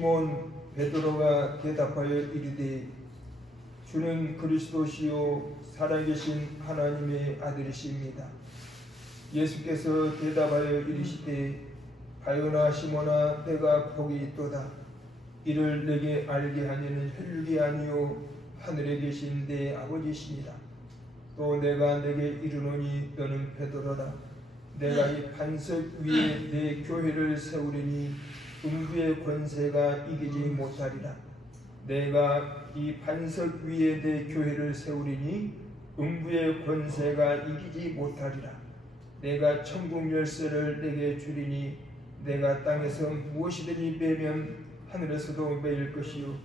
시몬 베드로가 대답하여 이르되 주는 그리스도시요 살아계신 하나님의 아들이십니다. 예수께서 대답하여 이르시되 바요나 시몬아 내가 복이 있도다. 이를 내게 알게 하려는 혈육이 아니요 하늘에 계신 내 아버지시니라. 또 내가 내게 이르노니 너는 베드로라. 내가 이 반석 위에 내 교회를 세우리니 음부의 권세가 이기지 못하리라. 내가 이 반석 위에 내 교회를 세우리니 음부의 권세가 이기지 못하리라. 내가 천국 열쇠를 내게 주리니 내가 땅에서 무엇이든지 매면 하늘에서도 매일 것이요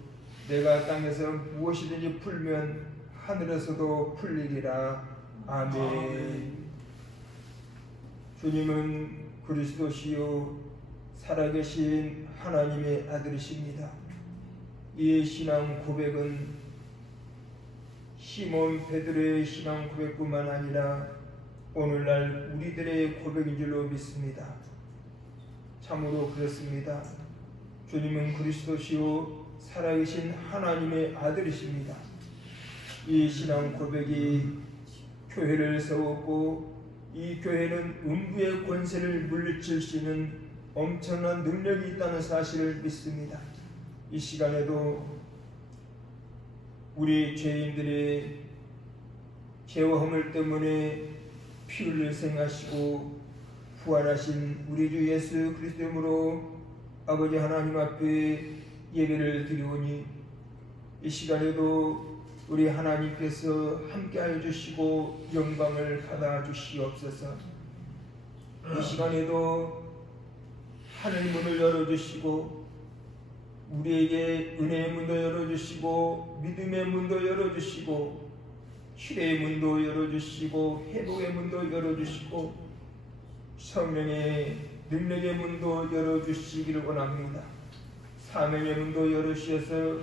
내가 땅에서 무엇이든지 풀면 하늘에서도 풀리리라. 아멘. 주님은 그리스도시요 살아계신 하나님의 아들이십니다. 이 신앙 고백은 시몬 베드로의 신앙 고백뿐만 아니라 오늘날 우리들의 고백인 줄로 믿습니다. 참으로 그렇습니다. 주님은 그리스도시요 살아계신 하나님의 아들이십니다. 이 신앙 고백이 교회를 세웠고 이 교회는 음부의 권세를 물리칠 수 있는 엄청난 능력이 있다는 사실을 믿습니다. 이 시간에도 우리 죄인들의 죄와 허물 때문에 피 흘려 생하시고 부활하신 우리 주 예수 그리스도 이름으로 아버지 하나님 앞에 예배를 드리오니 이 시간에도 우리 하나님께서 함께하여 주시고 영광을 받아 주시옵소서. 이 시간에도 하늘 문을 열어주시고 우리에게 은혜의 문도 열어주시고 믿음의 문도 열어주시고 희대의 문도 열어주시고 회복의 문도 열어주시고 성령의 능력의 문도 열어주시기를 원합니다. 사명의 문도 열어주셔서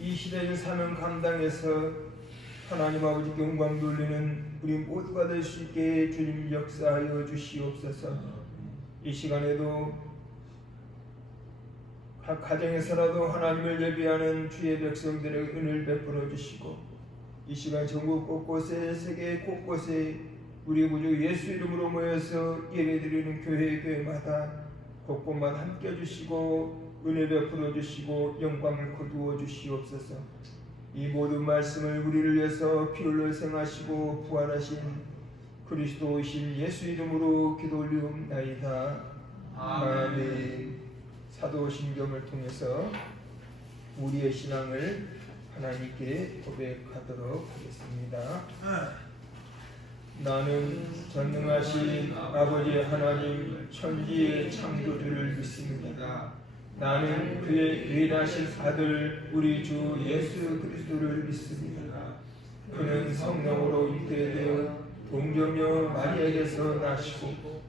이 시대의 사명 감당해서 하나님 아버지께 영광 돌리는 우리 모두가 될 수 있게 주님 역사하여 주시옵소서. 이 시간에도 각 가정에서라도 하나님을 예배하는 주의 백성들에게 은혜를 베풀어 주시고 이 시간 전국 곳곳에 세계 곳곳에 우리 구주 예수 이름으로 모여서 예배드리는 교회마다 곳곳마다 함께 해주시고 은혜 베풀어 주시고 영광을 거두어 주시옵소서. 이 모든 말씀을 우리를 위해서 피 흘려 생하시고 부활하신 그리스도이신 예수 이름으로 기도 올리옵나이다. 아멘. 사도신경을 통해서 우리의 신앙을 하나님께 고백하도록 하겠습니다. 나는 전능하신 아버지 하나님 천지의 창조주를 믿습니다. 나는 그의 유일하신 아들 우리 주 예수 그리스도를 믿습니다. 그는 성령으로 잉태되어 동정녀 마리아에게서 나시고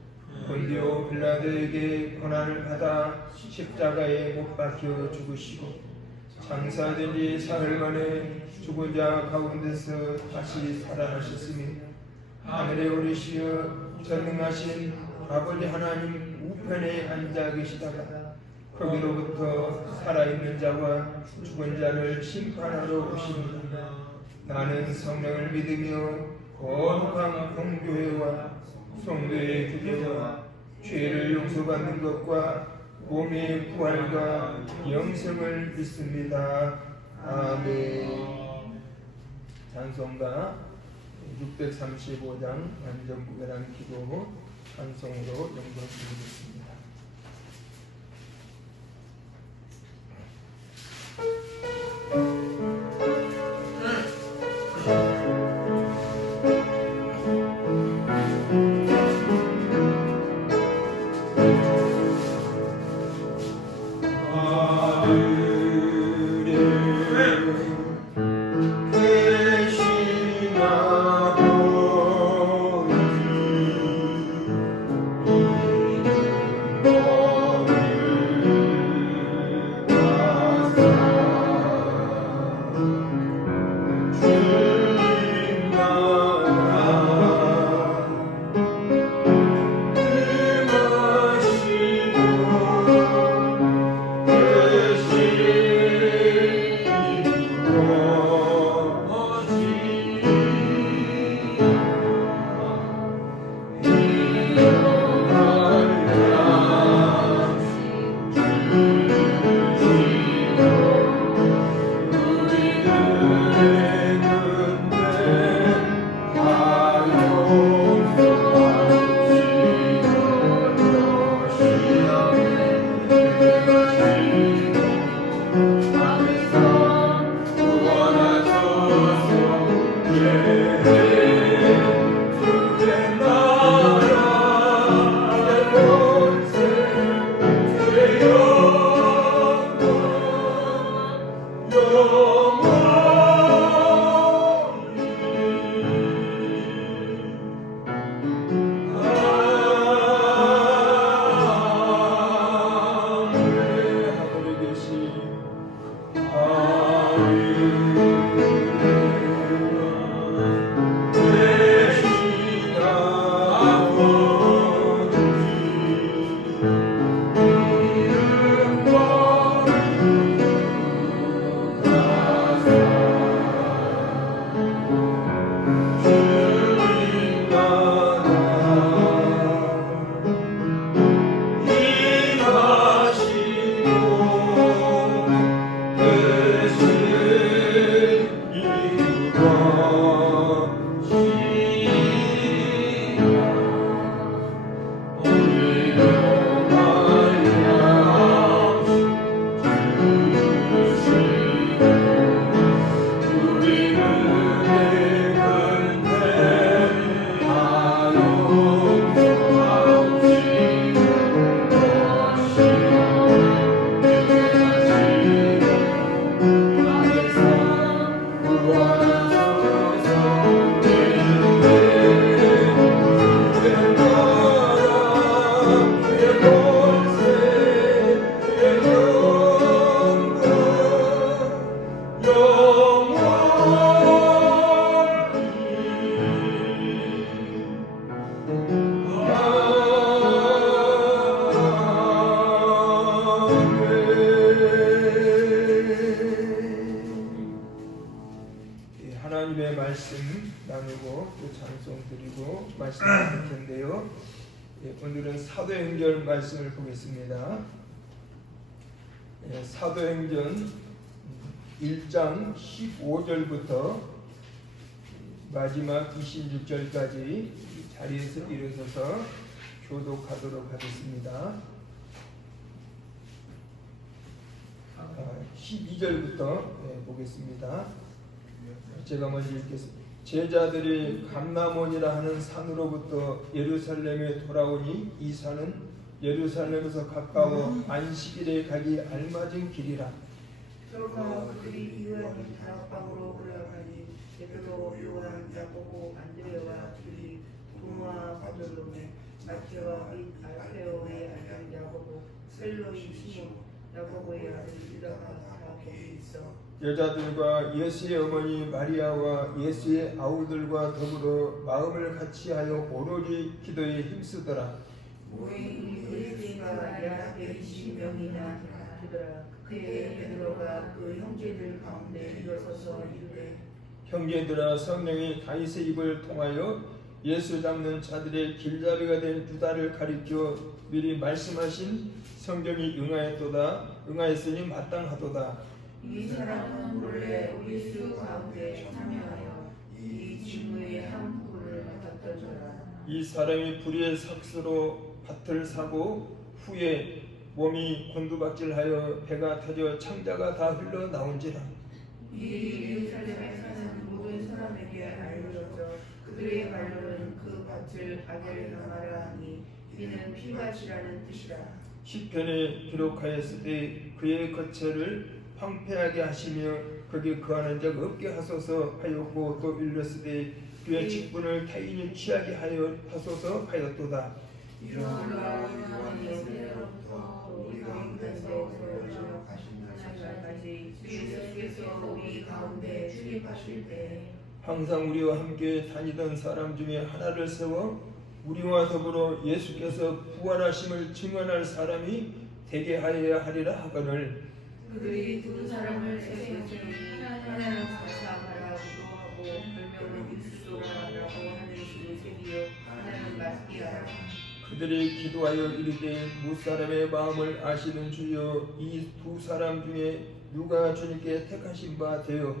본디오 빌라도에게 고난을 받아 십자가에 못 박혀 죽으시고 장사된 지 사흘 만에 죽은 자 가운데서 다시 살아나셨으니 하늘에 오르시어 전능하신 아버지 하나님 우편에 앉아 계시다가 거기로부터 살아있는 자와 죽은 자를 심판하러 오십니다. 나는 성령을 믿으며 거룩한 공교회와 성도의 교제와 죄를 용서받는 것과 몸의 부활과 영생을 믿습니다. 아멘. 찬송가 635장 완전구별한 기도 찬송으로 영광 드리겠습니다. 하나님의 말씀 나누고 또 찬송 드리고 말씀 드릴 텐데요. 오늘은 사도행전 말씀을 보겠습니다. 사도행전 1장 15절부터 마지막 26절까지 자리에서 일어서서 교독하도록 하겠습니다. 12절부터 보겠습니다. 제가 먼저 읽겠습니다. 제자들이 감람원이라 하는 산으로부터 예루살렘에 돌아오니 이 산은 예루살렘에서 가까워 안식일에 가기 알맞은 길이라. 그러나 그들이 요한이 다락방으로 올라가니 베드로, 요한, 야고보, 안드레와 둘이 도마, 바돌로메, 마테와 및 알페오의 아들 야고보, 셀로이 시몬, 야고보의 아들 유다가 다 거기 있어. 여자들과 예수의 어머니 마리아와 예수의 아우들과 더불어 마음을 같이하여 오로지 기도에 힘쓰더라. 모인 그리스도가 약 120명이나 되더라. 그의 베드로가 그 형제들 가운데 일어서서 이르되, 형제들아, 성령이 다윗의 입을 통하여 예수 잡는 자들의 길잡이가 된 유다를 가리켜 미리 말씀하신 성경이 응하였으니 마땅하도다. 이 사람은 본래 우리 수 가운데 참여하여 이 직무의 한 부분을 맡았던 자라. 이 사람이 불의의 삭스로 밭을 사고 후에 몸이 곤두박질하여 배가 터져 창자가 다 흘러나온지라. 이 예루살렘에 사는 모든 사람에게 알려져 그들의 말로는 그 밭을 아겔라마라 하니 이는 피밭이라는 뜻이라. 시편에 기록하였을 때 그의 거처를 황폐하게 하시며 거기 거하는 자 없게 하소서 하였고, 또 일렀으되 그의 직분을 타인이 취하게 하소서 하였도다. 이러므로 요한의 때로부터 우리 가운데서 거룩하신 날까지 예수께서 우리 가운데 출입하실 때 항상 우리와 함께 다니던 사람 중에 하나를 세워 우리와 더불어 예수께서 부활하심을 증언할 사람이 되게 하여야 하리라 하거늘. 그들이 두 사람을 세우니 하나는 가사바라고 하고 별명은 율수라고 하는 요셉이요 하나는 마티아라. 그들이 기도하여 이르되 무사람의 마음을 아시는 주여, 이 두 사람 중에 누가 주님께 택하신 바 되어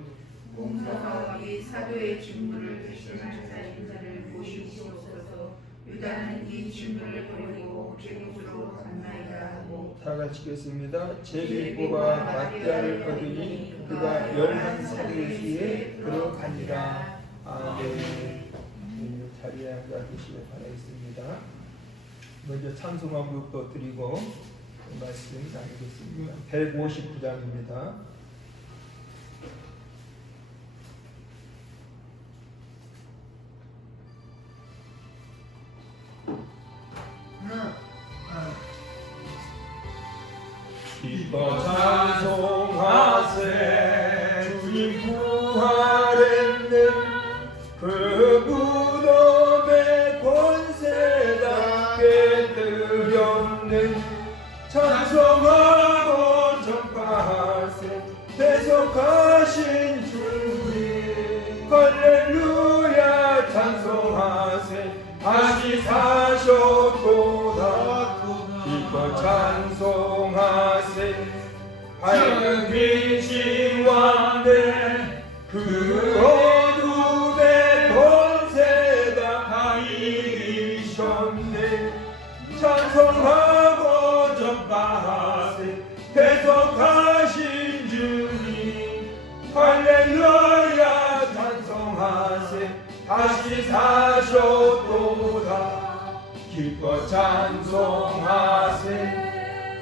공사와 이 사도의 직무를 대신할 자를 보시옵소서. 유다는 이 직무를 버리고 제국으로 갔나이다 하고. 다 같이 읽겠습니다. 제비보가 마띠아를 얻으니 그가 11살의 들어가니라. 아멘. 자리에 앉아주시기 바라겠습니다. 먼저 찬송함부터 드리고 말씀 나누겠습니다. 159장입니다. 기뻐 찬송하세. 주님 부활했네. 그 무덤의 권세 다시 사셨도다 기뻐 찬송하세 밝은 빛이 왔네 그 어둠의 권세가 다 이기셨네 찬송하고 전파하세 대속하신 주님 할렐루야 찬송하세 다시 사셨도다 기뻐 찬송하세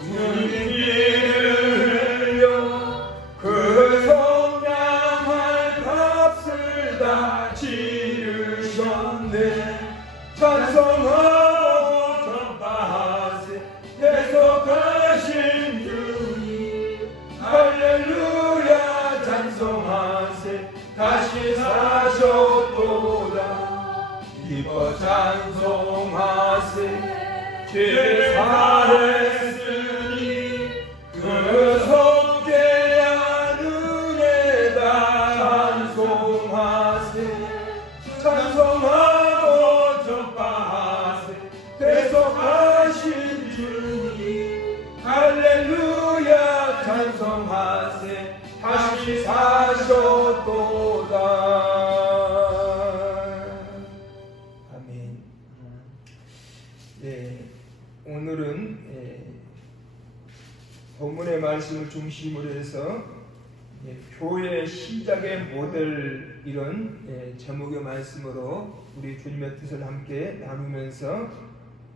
주님 피를 흘려 그 성량할 값을 다 치르셨네 찬송하고 전파하세 대속하신 주님 할렐루야 찬송하세 다시 사셨도다 기뻐 찬송하세 죄 사했으니 그 속죄한 은혜다 찬송하세 찬송하고 전파하세 대속하신 주님 할렐루야 찬송하세 다시 사셨도다. 아멘. 네, 오늘은 본문의 말씀을 중심으로 해서 교회 시작의 모델 이런 제목의 말씀으로 우리 주님의 뜻을 함께 나누면서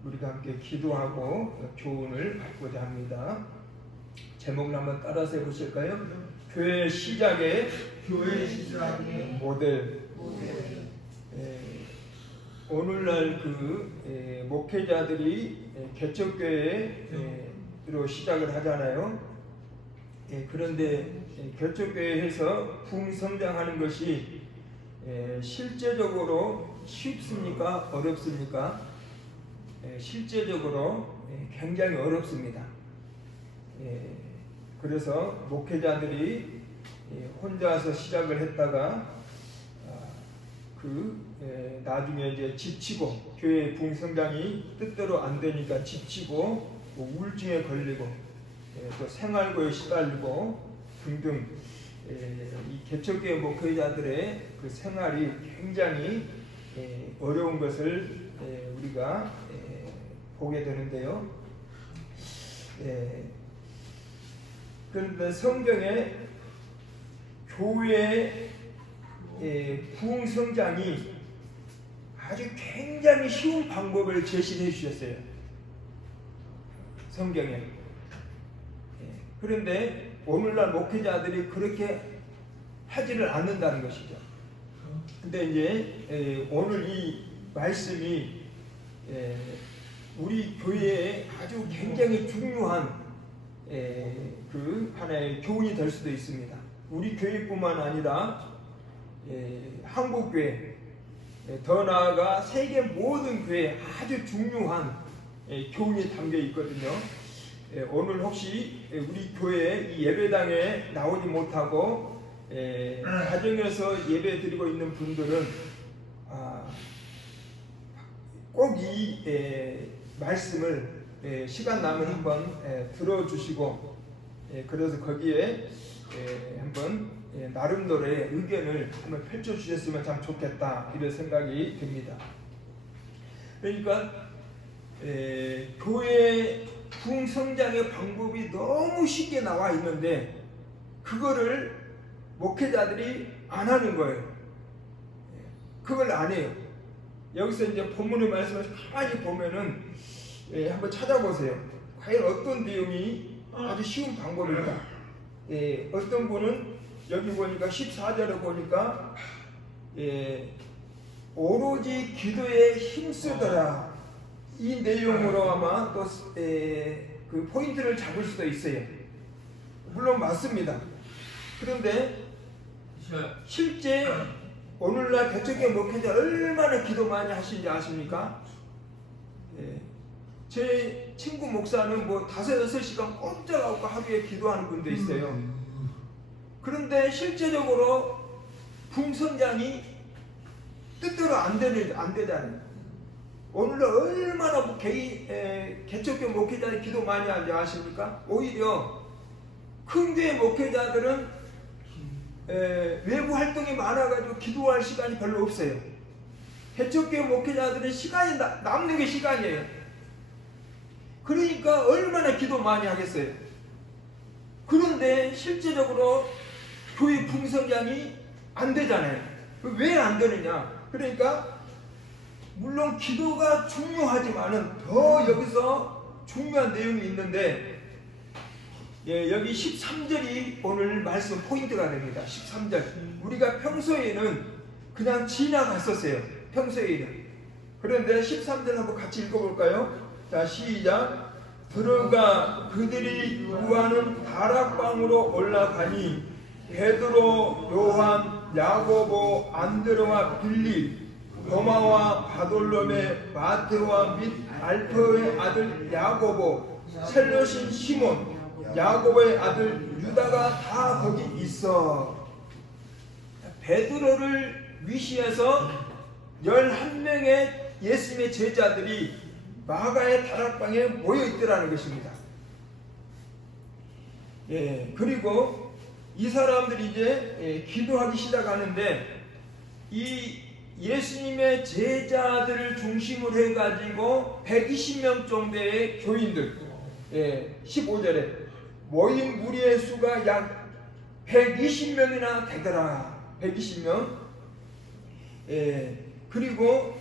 우리가 함께 기도하고 교훈을 받고자 합니다. 제목을 한번 따라서 해보실까요? 교회 시작의 모델. 오늘날 그 목회자들이 개척교회로 시작을 하잖아요. 그런데 개척교회에서 부흥성장하는 것이 실제적으로 쉽습니까? 어렵습니까? 실제적으로 굉장히 어렵습니다. 그래서 목회자들이 혼자서 시작을 했다가 나중에 이제 지치고 교회 부흥성장이 뜻대로 안 되니까 지치고 우울증에 걸리고 또 생활고에 시달리고 등등 이 개척교회 목회자들의 그 생활이 굉장히 어려운 것을 우리가 보게 되는데요. 그런데 성경에 교회의 부흥성장이 아주 굉장히 쉬운 방법을 제시해 주셨어요. 성경에. 그런데 오늘날 목회자들이 그렇게 하지를 않는다는 것이죠. 근데 이제 오늘 이 말씀이 우리 교회에 아주 굉장히 중요한 그 하나의 교훈이 될 수도 있습니다. 우리 교회뿐만 아니라 한국교회, 더 나아가 세계 모든 교회에 아주 중요한 교훈이 담겨 있거든요. 오늘 혹시 우리 교회 이 예배당에 나오지 못하고 가정에서 예배 드리고 있는 분들은 꼭 이 말씀을 시간 나면 한번 들어주시고 그래서 거기에 한번 나름대로의 의견을 한번 펼쳐주셨으면 참 좋겠다 이런 생각이 듭니다. 그러니까 교회 부흥성장의 방법이 너무 쉽게 나와 있는데 그거를 목회자들이 안 하는 거예요. 그걸 안 해요. 여기서 이제 본문의 말씀을 가만히 보면은 한번 찾아보세요. 과연 어떤 내용이 아주 쉬운 방법일까? 어떤 분은 여기 보니까 14절에 보니까 오로지 기도에 힘쓰더라. 이 내용으로 아마 또 그 포인트를 잡을 수도 있어요. 물론 맞습니다. 그런데 실제 오늘날 개척교회 목회자 얼마나 기도 많이 하시는지 아십니까? 제 친구 목사는 뭐 5-6시간 꼼짝없고 하루에 기도하는 분도 있어요. 그런데 실제적으로 부흥성장이 뜻대로 안 되잖아요. 오늘날 얼마나 개척교 목회자들이 기도 많이 하는지 아십니까? 오히려 큰 교회 목회자들은 외부 활동이 많아가지고 기도할 시간이 별로 없어요. 개척교 목회자들은 시간이 남는 게 시간이에요. 그러니까 얼마나 기도 많이 하겠어요. 그런데 실제적으로 교회 풍성량이 안 되잖아요. 왜 안 되느냐? 그러니까 물론 기도가 중요하지만은 더 여기서 중요한 내용이 있는데, 여기 13절이 오늘 말씀 포인트가 됩니다. 13절. 우리가 평소에는 그냥 지나갔었어요. 평소에는. 그런데 13절 한번 같이 읽어볼까요? 자, 시작. 들어가 그들이 구하는 다락방으로 올라가니 베드로, 요한, 야고보, 안드레와 빌립, 도마와 바돌로메, 마테오와 및 알페오의 아들 야고보, 셀로신 시몬, 야고보의 아들 유다가 다 거기 있어. 베드로를 위시해서 11명의 예수님의 제자들이 마가의 다락방에 모여 있더라는 것입니다. 그리고 이 사람들이 이제 기도하기 시작하는데, 이 예수님의 제자들을 중심으로 해가지고 120명 정도의 교인들, 15절에 모인 무리의 수가 약 120명이나 되더라. 120명. 그리고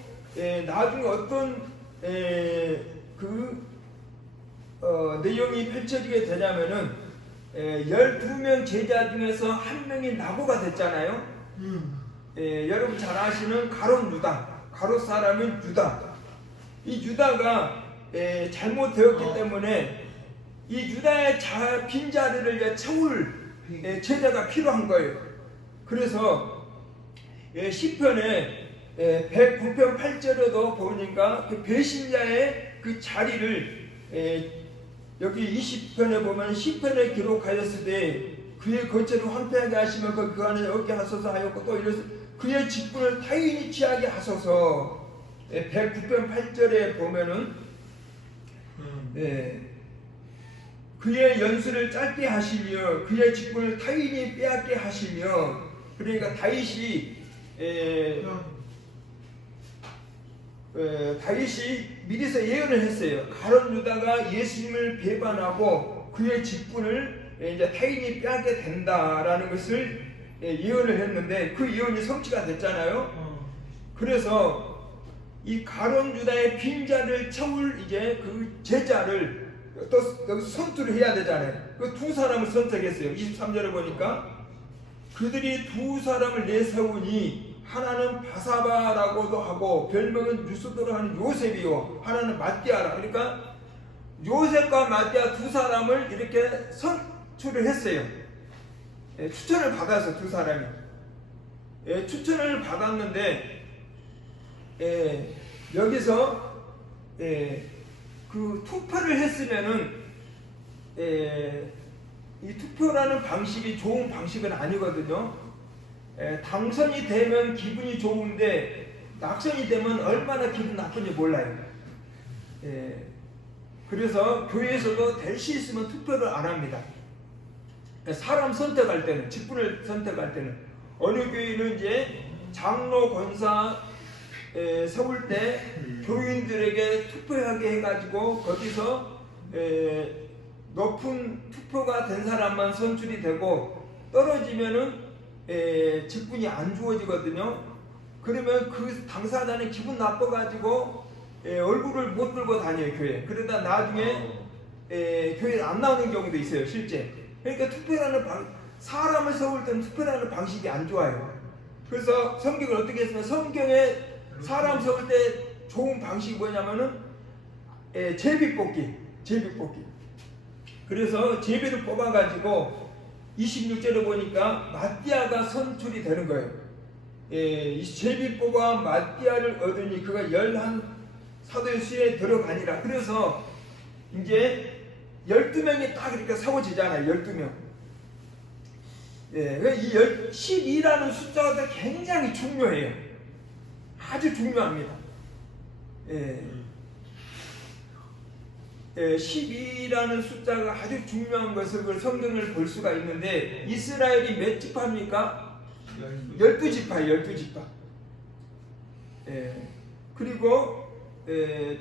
나중에 어떤 내용이 펼쳐지게 되냐면은 12명 제자 중에서 한 명이 낙오가 됐잖아요. 여러분 잘 아시는 가롯 유다, 가롯 사람인 유다. 이 유다가 잘못되었기 때문에 이 유다의 빈자리를 채울 제자가 필요한 거예요. 그래서 시편에 109편 8절에도 보니까 그 배신자의 그 자리를 여기 20편에 보면 시편에 기록하였을 때 그의 거처를 황폐하게 하시면 그 안에 얻게 하소서 하였고, 또 이래서 그의 직분을 타인이 취하게 하소서. 109편 8절에 보면은 그의 연수를 짧게 하시며 그의 직분을 타인이 빼앗게 하시며, 그러니까 다윗이 미리서 예언을 했어요. 가롯 유다가 예수님을 배반하고 그의 직분을 이제 타인이 빼앗게 된다라는 것을 예언을 했는데, 그 예언이 성취가 됐잖아요. 그래서 이 가롯 유다의 빈자를 채울 이제 그 제자를 또 여기서 선투를 해야 되잖아요. 그 두 사람을 선택했어요. 23절에 보니까 그들이 두 사람을 내세우니 하나는 바사바라고도 하고 별명은 유스도로 하는 요셉이요, 하나는 마띠아라. 그러니까 요셉과 마띠아 두 사람을 이렇게 선출을 했어요. 추천을 받아서 두 사람이 추천을 받았는데, 여기서 그 투표를 했으면은 이 투표라는 방식이 좋은 방식은 아니거든요. 당선이 되면 기분이 좋은데 낙선이 되면 얼마나 기분 나쁜지 몰라요. 그래서 교회에서도 될 수 있으면 투표를 안 합니다. 사람 선택할 때는, 직분을 선택할 때는 어느 교회는 이제 장로 권사 세울 때 교인들에게 투표하게 해가지고 거기서 높은 투표가 된 사람만 선출이 되고, 떨어지면은 직분이 안 주어지거든요. 그러면 그 당사자는 기분 나빠가지고 얼굴을 못 들고 다녀요, 교회. 그러다 나중에 교회에 안 나오는 경우도 있어요, 실제. 그러니까 사람을 세울 때는 투표라는 방식이 안 좋아요. 그래서 성경을 어떻게 했으면, 성경에 사람 세울 때 좋은 방식이 뭐냐면은 제비뽑기. 그래서 제비를 뽑아가지고 26절에 보니까 마띠아가 선출이 되는 거예요. 이 제비 뽑아 마띠아를 얻으니 그가 11 사도의 수에 들어가니라. 그래서 이제 12명이 딱 이렇게 세워지잖아요. 12명. 이 12라는 숫자가 굉장히 중요해요. 아주 중요합니다. 12라는 숫자가 아주 중요한 것을 그 성경을 볼 수가 있는데 이스라엘이 몇 지파입니까? 12지파예요. 12지파. 그리고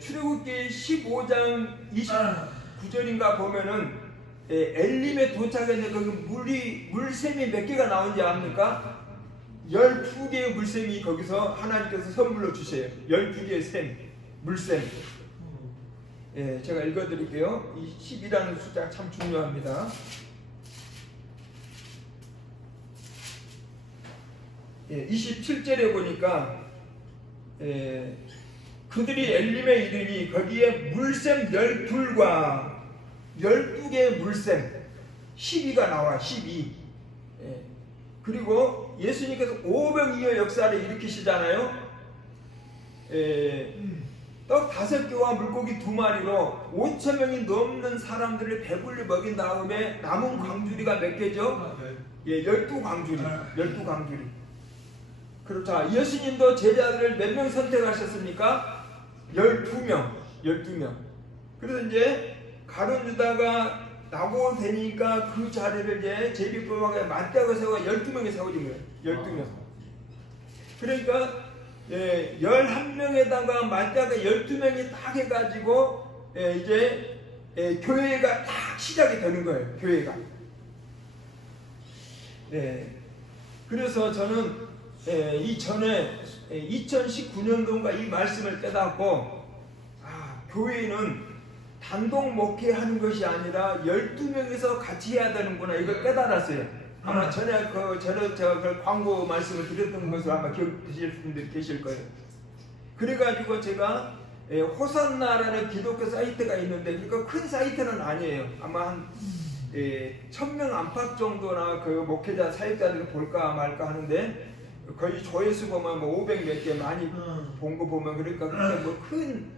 출애굽기 15장 29절인가 보면은 엘림에 도착했는데 거기 물샘이 몇 개가 나온지 압니까? 12개의 물샘이 거기서 하나님께서 선물로 주세요. 12개의 물샘. 제가 읽어드릴게요. 이 10이라는 숫자 참 중요합니다. 27절에 보니까 그들이 엘림에 이르니 거기에 물샘 12과 12개의 물샘 12가 나와. 12. 그리고 예수님께서 오병이어 역사를 일으키시잖아요. 떡 5개와 물고기 2마리로 5,000명이 넘는 사람들을 배불리 먹인 다음에 남은 광주리가 몇 개죠? 12광주리. 12광주리. 그렇다. 예수님도 제자들을 몇 명 선택하셨습니까? 12명. 12명. 그래서 이제 가룟 유다가 나고 되니까 그 자리를 이제 제비뽑아가 맞대고 세워 12명이 세워진 거예요. 12명. 그러니까 11명에다가 맞대가 12명이 딱 해가지고 이제 교회가 딱 시작이 되는 거예요. 교회가. 그래서 저는 이전에 2019년도인가 이 말씀을 깨닫고 교회는 단독 목회하는 것이 아니라 12명이서 같이 해야 되는구나 이걸 깨달았어요. 아마 전에 제가 그 광고 말씀을 드렸던 것을 아마 기억하실 분들이 계실 거예요. 그래가지고 제가 호산나라는 기독교 사이트가 있는데 그러니까 큰 사이트는 아니에요. 아마 한 1000명 안팎 정도나 그 목회자 사역자들을 볼까 말까 하는데 거의 조회수 보면 뭐 500 몇 개 많이 본 거 보면 그러니까 그렇게 뭐 큰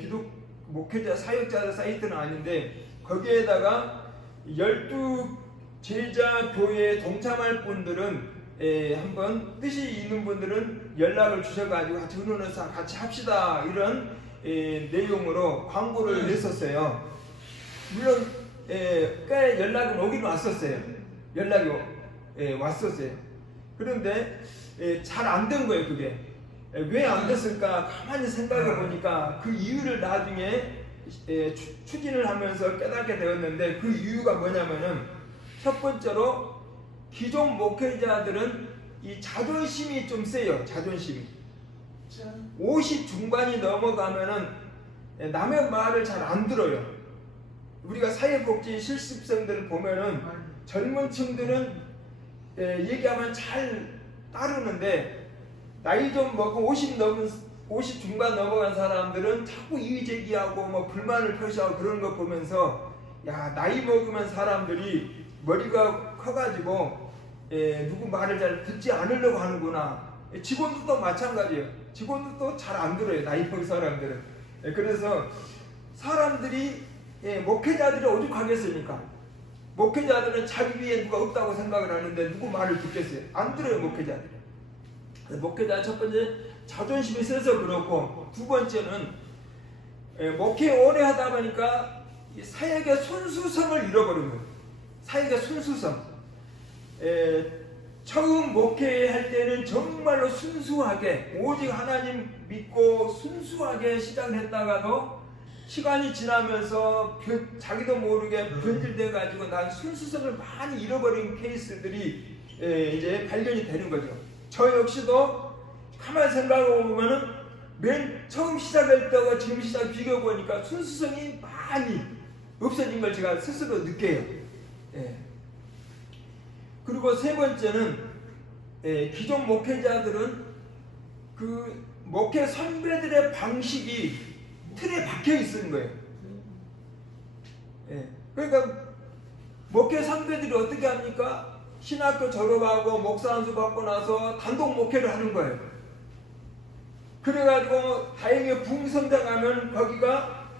기독 목회자 사역자 사이트는 아닌데 거기에다가 12제자 교회에 동참할 분들은 한번 뜻이 있는 분들은 연락을 주셔가지고 같이 의논해서 같이 합시다 이런 내용으로 광고를 냈었어요. 물론 꽤 연락은 오긴 왔었어요. 연락이 왔었어요. 그런데 잘 안 된 거예요. 그게 왜 안 됐을까 가만히 생각해 보니까 그 이유를 나중에 추진을 하면서 깨닫게 되었는데 그 이유가 뭐냐면은 첫 번째로 기존 목회자들은 이 자존심이 좀 세요. 자존심이 50 중반이 넘어가면은 남의 말을 잘 안 들어요. 우리가 사회복지 실습생들을 보면은 젊은 층들은 얘기하면 잘 따르는데 나이 좀 먹고 50 중반 넘어간 사람들은 자꾸 이의제기하고 뭐 불만을 표시하고 그런 거 보면서 야 나이 먹으면 사람들이 머리가 커가지고 누구 말을 잘 듣지 않으려고 하는구나. 직원들도 마찬가지예요. 직원들도 잘 안 들어요. 나이 먹은 사람들은. 그래서 사람들이 목회자들이 오죽하겠습니까? 목회자들은 자기 위에 누가 없다고 생각을 하는데 누구 말을 듣겠어요? 안 들어요. 목회자들이. 목회자 첫 번째 자존심이 세서 그렇고 두 번째는 목회 오래 하다 보니까 사역의 순수성을 잃어버린 거예요. 사역의 순수성. 처음 목회할 때는 정말로 순수하게 오직 하나님 믿고 순수하게 시작을 했다가도 시간이 지나면서 자기도 모르게 변질돼 가지고 난 순수성을 많이 잃어버린 케이스들이 이제 발견이 되는 거죠. 저 역시도 가만히 생각해 보면은 맨 처음 시작할 때와 지금 시작 비교해 보니까 순수성이 많이 없어진 걸 제가 스스로 느껴요. 그리고 세 번째는 기존 목회자들은 그 목회 선배들의 방식이 틀에 박혀 있는 거예요. 그러니까 목회 선배들이 어떻게 합니까? 신학교 졸업하고 목사 안수 받고 나서 단독 목회를 하는 거예요. 그래가지고 다행히 부흥성장하면 거기가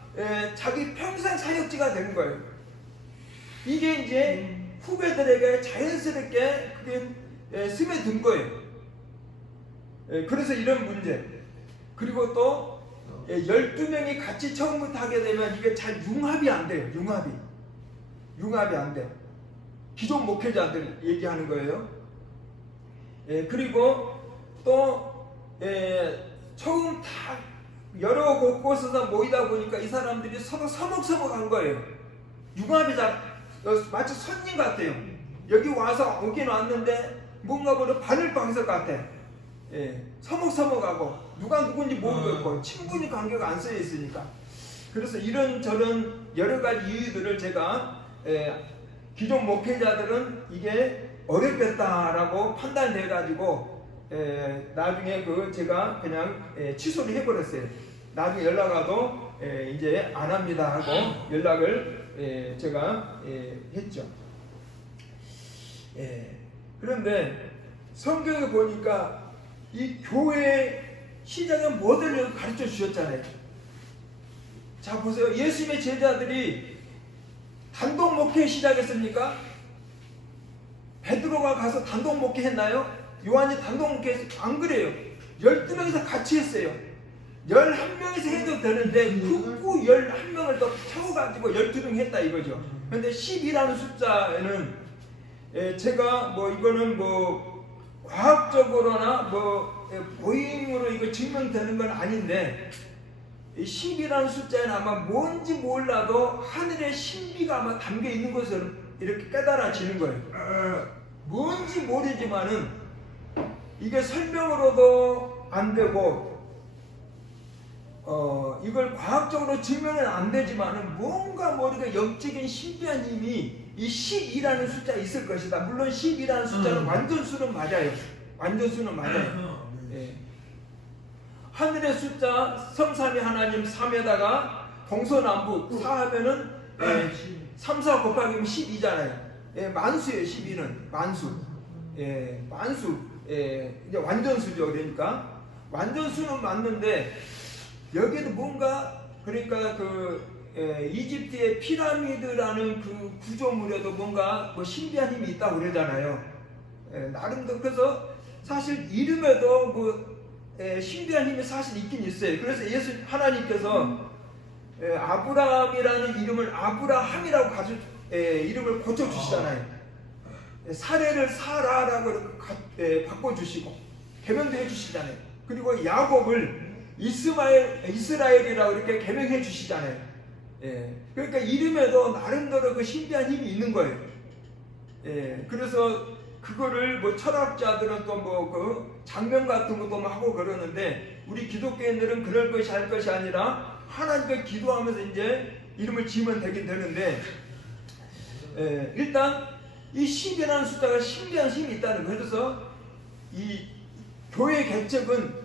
자기 평생 사역지가 되는 거예요. 이게 이제 후배들에게 자연스럽게 그게 스며든 거예요. 그래서 이런 문제. 그리고 또 12명이 같이 처음부터 하게 되면 이게 잘 융합이 안 돼요. 융합이 안 돼. 기존 목회자들 얘기하는 거예요. 그리고 또 처음 다 여러 곳곳에서 모이다 보니까 이 사람들이 서로 서먹서먹한 거예요. 융합이 잘 마치 손님 같아요. 여기 와서 오긴 왔는데 뭔가 보다 바늘방석 같아. 서먹서먹하고 누가 누군지 모르겠고 친분이 관계가 안 써 있으니까. 그래서 이런저런 여러 가지 이유들을 제가 기존 목회자들은 이게 어렵겠다라고 판단돼 가지고 나중에 제가 그냥 취소를 해버렸어요. 나중에 연락 와도 이제 안 합니다 하고 연락을 제가 했죠. 그런데 성경에 보니까 이 교회 시작의 모델을 가르쳐 주셨잖아요. 자 보세요. 예수님의 제자들이 단독 목회 시작했습니까? 베드로가 가서 단독 목회 했나요? 요한이 단독 목회 했어요? 안 그래요. 12명이서 같이 했어요. 11명이서 해도 되는데 그 11명을 더 채워가지고 12명 했다 이거죠. 그런데 10이라는 숫자에는 제가 이거는 과학적으로나 보임으로 이거 증명되는 건 아닌데 10이라는 숫자에는 아마 뭔지 몰라도 하늘의 신비가 아마 담겨 있는 것을 이렇게 깨달아지는 거예요. 뭔지 모르지만은 이게 설명으로도 안 되고 이걸 과학적으로 증명은 안 되지만은 뭔가 모르게 영적인 신비한 힘이 이 10이라는 숫자에 있을 것이다. 물론 10이라는 숫자는 완전수는 맞아요. 완전수는 맞아요. 하늘의 숫자 성삼위 하나님 3에다가 동서남북 4하면은 3, 4 곱하기 12잖아요. 만수예요. 12는 만수. 만수. 이제 완전수죠. 그러니까 완전수는 맞는데 여기에도 뭔가 그러니까 이집트의 피라미드라는 그 구조물에도 뭔가 신비한 힘이 있다고 그러잖아요. 나름대로 그래서 사실 이름에도 신비한 힘이 사실 있긴 있어요. 그래서 하나님께서 아브라함이라는 이름을 아브라함이라고 이름을 고쳐주시잖아요. 사례를 사라라고 바꿔주시고 개명도 해주시잖아요. 그리고 야곱을 이스라엘이라고 이렇게 개명해 주시잖아요. 그러니까 이름에도 나름대로 그 신비한 힘이 있는 거예요. 그래서 그거를 철학자들은 또 장면 같은 것도 하고 그러는데 우리 기독교인들은 그럴 것이 할 것이 아니라 하나님께 기도하면서 이제 이름을 지으면 되긴 되는데 일단 이 10이라는 숫자가 신비한 힘이 있다는 거예요. 그래서 이 교회 개척은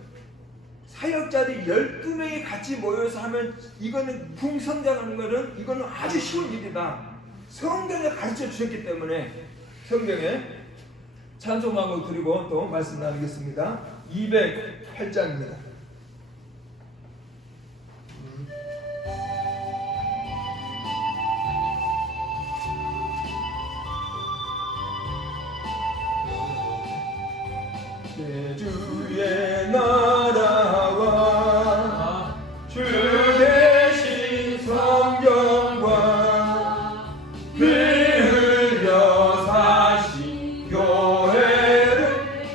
사역자들이 12명이 같이 모여서 하면 이거는 풍성장하는 거는 이거는 아주 쉬운 일이다. 성경에 가르쳐 주셨기 때문에 성경에 찬송하고 드리고 또 말씀 나누겠습니다. 208장입니다. 주의 나라와 주 대신 성경과 피 흘려 사신 교회를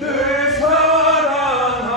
늘 사랑합니다.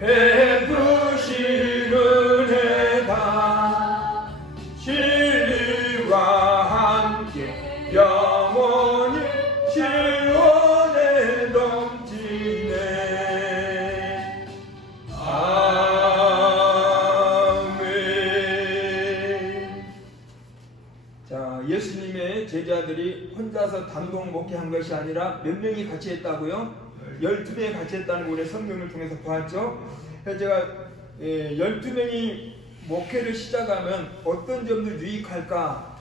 베푸시는 해다 진리와 함께 영원히 실원에 넘치네. 아멘. 자, 예수님의 제자들이 혼자서 단독 목회한 것이 아니라 몇 명이 같이 했다고요? 12명이 같이 했다는 거 우리 성경을 통해서 보았죠. 그래서 제가 12명이 목회를 시작하면 어떤 점들 유익할까?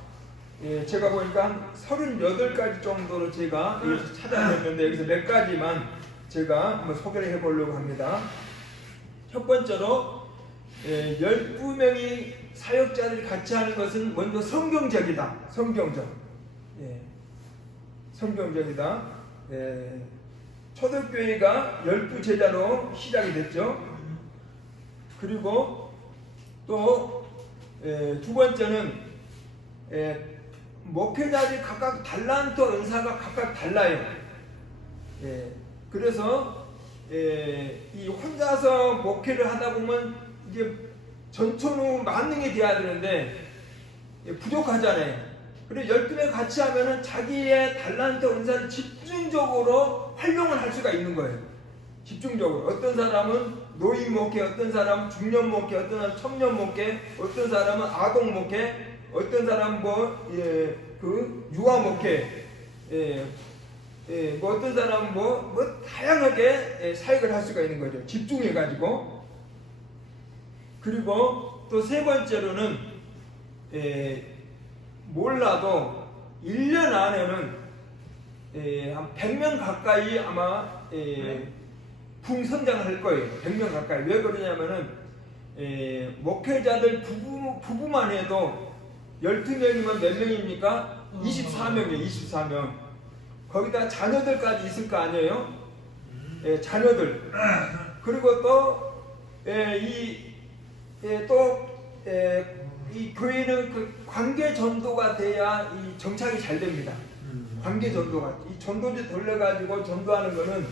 제가 보니까 한 38가지 정도로 제가 찾아냈는데 여기서 몇 가지만 제가 한번 소개를 해보려고 합니다. 첫 번째로 12명이 사역자들이 같이 하는 것은 먼저 성경적이다. 성경적. 성경적이다. 초대교회가 12제자로 시작이 됐죠. 그리고 또 두 번째는 목회자들이 각각 달란트 은사가 각각 달라요. 그래서 이 혼자서 목회를 하다 보면 이게 전천후 만능이 돼야 되는데 부족하잖아요. 그리고 12명 같이 하면은 자기의 달란트 은사를 집중적으로 활용을 할 수가 있는 거예요. 집중적으로. 어떤 사람은 노인 목회, 어떤 사람은 중년 목회, 어떤 사람은 청년 목회, 어떤 사람은 아동 목회, 어떤 사람은 유아 목회, 어떤 사람은 다양하게 사역을 할 수가 있는 거죠. 집중해가지고. 그리고 또 세 번째로는 몰라도 1년 안에는 한 100명 가까이 아마 붕성장할 거예요. 100명 가까이. 왜 그러냐면은 목회자들 부부만 해도 12명이면 몇 명입니까? 24명이에요. 24명. 거기다 자녀들까지 있을 거 아니에요? 자녀들. 그리고 또 이 교회는 그 관계 전도가 돼야 이 정착이 잘 됩니다. 관계 전도가. 이 전도지 돌려가지고 전도하는 거는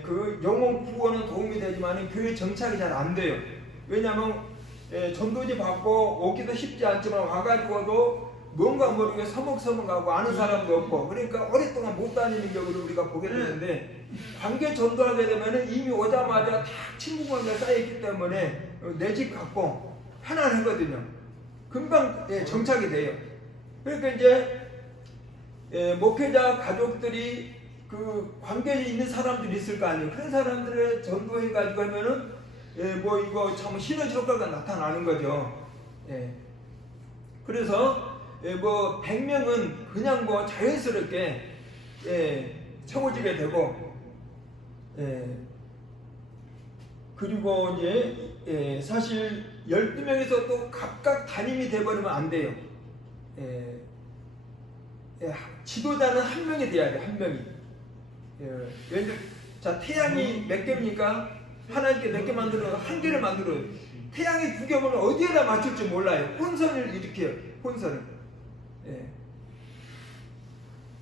그 영혼 구원은 도움이 되지만 교회 정착이 잘 안 돼요. 왜냐하면 전도지 받고 오기도 쉽지 않지만 와가지고도 뭔가 모르게 서먹서먹하고 아는 사람도 없고 그러니까 오랫동안 못 다니는 경우를 우리가 보게 되는데 관계 전도하게 되면 이미 오자마자 다 친구 관계가 쌓여있기 때문에 내 집 갖고 편안하거든요. 금방 정착이 돼요. 그러니까 이제 목회자 가족들이 그 관계에 있는 사람들이 있을 거 아니에요. 그런 사람들을 전도해가지고 하면은 이거 참 시너지 효과가 나타나는 거죠. 그래서 100명은 그냥 자연스럽게 채워지게 되고 그리고 이제 사실 12명에서 또 각각 담임이 돼버리면 안 돼요. 지도자는 한 명이 돼야 돼. 한 명이. 자, 태양이 몇 개입니까? 하나님께 몇 개 만들어요? 한 개를 만들어요. 태양이 두 개면 어디에다 맞출지 몰라요. 혼선을 일으켜요. 혼선을.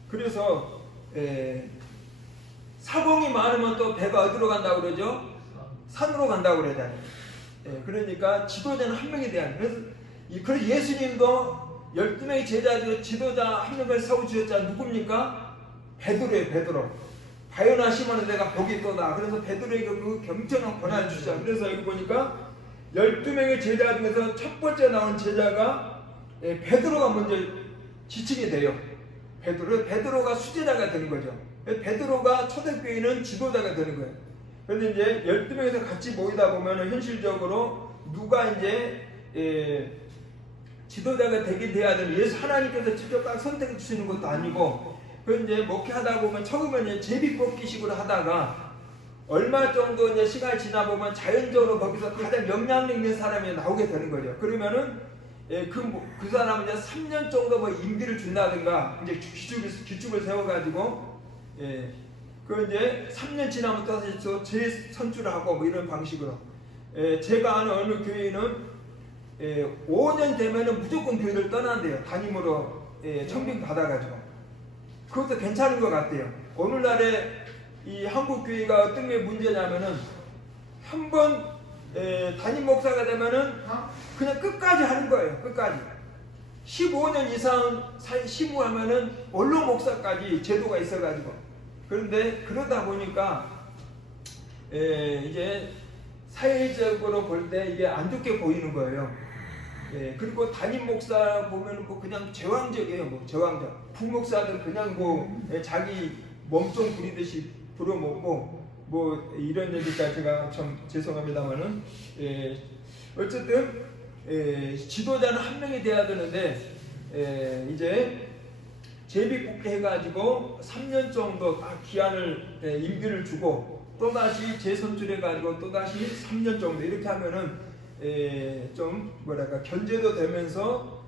그래서 사공이 많으면 또 배가 어디로 간다고 그러죠? 산으로 간다고 그러잖아요. 그러니까 지도자는 한 명이 돼야 돼요. 그래서 예수님도 12명의 제자 중에 지도자 한 명을 세워주셨잖아요. 누굽니까? 베드로예요. 베드로. 바요나 시몬은 내가 복이 있도다. 그래서 베드로에게 그 겸손한 권한을 주자. 그래서 여기 보니까 12명의 제자 중에서 첫 번째 나온 제자가 베드로가 먼저 지칭이 돼요. 베드로가 수제자가 되는 거죠. 베드로가 초대교회는 지도자가 되는 거예요. 그런데 이제 12명에서 같이 모이다 보면 현실적으로 누가 이제 지도자가 되긴 돼야 되는 예수 하나님께서 직접 딱 선택해 주시는 것도 아니고 그 이제 목회하다 보면 처음에는 이제 제비뽑기식으로 하다가 얼마 정도 이제 시간이 지나 보면 자연적으로 거기서 가장 영향력 있는 사람이 나오게 되는 거죠. 그러면은 그 사람은 이제 3년 정도 임기를 준다든가 이제 규칙을 세워가지고 그 이제 3년 지나면 또 재선출을 하고 이런 방식으로 제가 아는 어느 교회는 5년 되면은 무조건 교회를 떠난대요. 담임으로 청빙 받아가지고. 그것도 괜찮은 것 같아요. 오늘날에 이 한국 교회가 어떤 게 문제냐면은 한 번 담임 목사가 되면은 그냥 끝까지 하는 거예요. 끝까지. 15년 이상 심우하면은 원로 목사까지 제도가 있어가지고. 그런데 그러다 보니까 이제 사회적으로 볼 때 이게 안 좋게 보이는 거예요. 그리고 담임 목사 보면 뭐 그냥 제왕적이에요. 뭐 제왕적. 부목사들 그냥 뭐 자기 몸좀 부리듯이 부려먹고 뭐 이런 얘기까지 제가 참 죄송합니다만은 어쨌든 지도자는 한 명이 돼야 되는데 이제 제비뽑기 해가지고 3년 정도 딱 기한을 임기를 주고 또다시 재선출해가지고 또다시 3년 정도 이렇게 하면은 좀 뭐랄까 견제도 되면서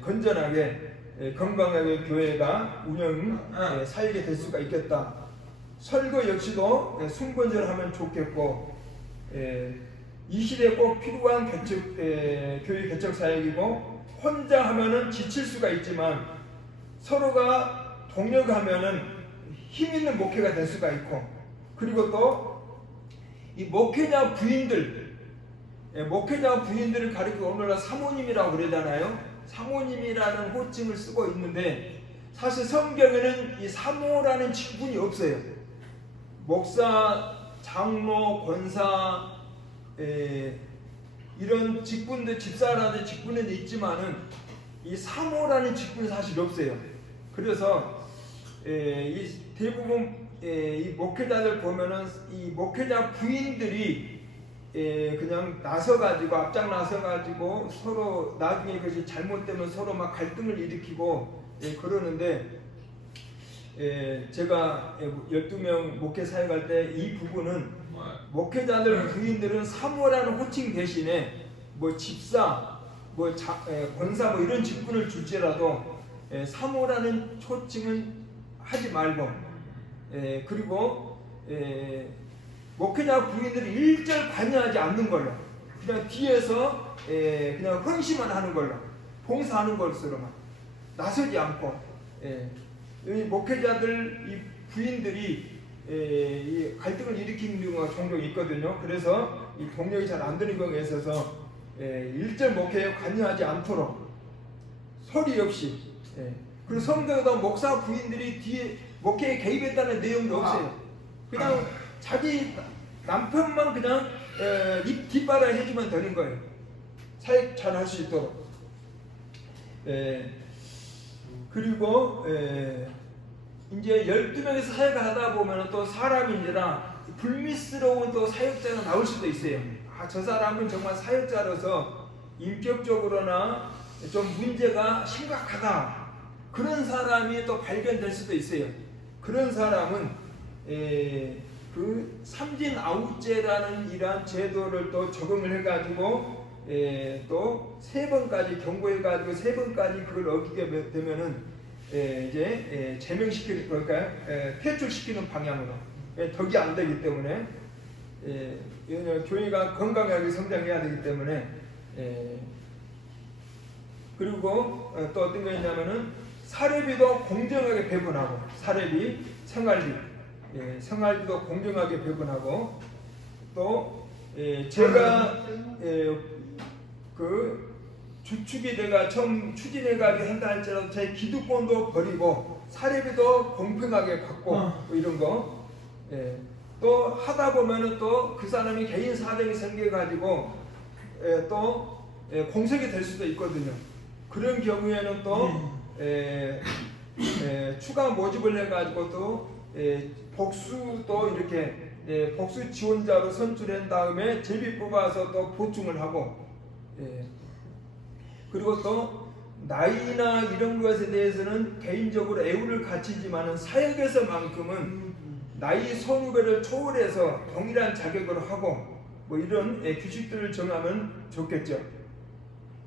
건전하게 건강하게 교회가 살게 될 수가 있겠다. 설거 역시도 순건전하면 좋겠고 이 시대에 꼭 필요한 교회 개척 사역이고 혼자 하면은 지칠 수가 있지만 서로가 동력하면은 힘 있는 목회가 될 수가 있고 그리고 또 이 목회자 부인들을 가리키고 오늘날 사모님이라고 그러잖아요. 사모님이라는 호칭을 쓰고 있는데 사실 성경에는 이 사모라는 직분이 없어요. 목사, 장로, 권사 이런 직분들 집사라는 직분은 있지만은 이 사모라는 직분은 사실 없어요. 그래서 이 대부분 이 목회자들 보면은 이 목회자 부인들이 그냥 나서가지고 앞장 나서가지고 서로 나중에 그것이 잘못되면 서로 막 갈등을 일으키고 그러는데 제가 12명 목회 사역할 때 이 부분은 목회자들 부인들은 사모라는 호칭 대신에 뭐 집사, 뭐 권사 뭐 이런 직분을 줄지라도 사모라는 호칭은 하지 말고 그리고 목회자 부인들이 일절 관여하지 않는 걸로 그냥 뒤에서 그냥 헌신만 하는 걸로 봉사하는 것으로만 나서지 않고 이 목회자들 이 부인들이 이 갈등을 일으키는 경우가 종종 있거든요. 그래서 이 동력이 잘 안 되는 경우에 있어서 일절 목회에 관여하지 않도록 소리 없이 그리고 성도도 목사 부인들이 뒤에 목회에 개입했다는 내용도 없어요. 그냥 자기 남편만 그냥 뒷바라지 해주면 되는 거예요. 사역 잘 할 수 있도록. 그리고 이제 12명에서 사역을 하다 보면 또 사람인지라 불미스러운 또 사역자가 나올 수도 있어요. 저 사람은 정말 사역자로서 인격적으로나 좀 문제가 심각하다. 그런 사람이 또 발견될 수도 있어요. 그런 사람은 그 삼진 아웃제라는 이러한 제도를 또 적용을 해가지고 또 3번까지 경고해가지고 3번까지 그걸 어기게 되면은 이제 제명시키는 걸까요? 퇴출시키는 방향으로 덕이 안 되기 때문에 교회가 건강하게 성장해야 되기 때문에 그리고 또 어떤 게 있냐면은 사례비도 공정하게 배분하고 사례비, 생활비도 공정하게 배분하고 또 제가 그 주축이 내가 처음 추진해가지고 한다 할지라도 제 기득권도 버리고 사례비도 공평하게 받고 뭐 이런 거 또 하다 보면은 또 그 사람이 개인 사정이 생겨가지고 또 공석이 될 수도 있거든요. 그런 경우에는 또 추가 모집을 해가지고 또 복수도 이렇게 복수 지원자로 선출한 다음에 제비 뽑아서 또 보충을 하고 그리고 또 나이나 이런 것에 대해서는 개인적으로 애우를 갖추지만은 사역에서만큼은 나이 선후배를 초월해서 동일한 자격으로 하고 뭐 이런 규칙들을 정하면 좋겠죠.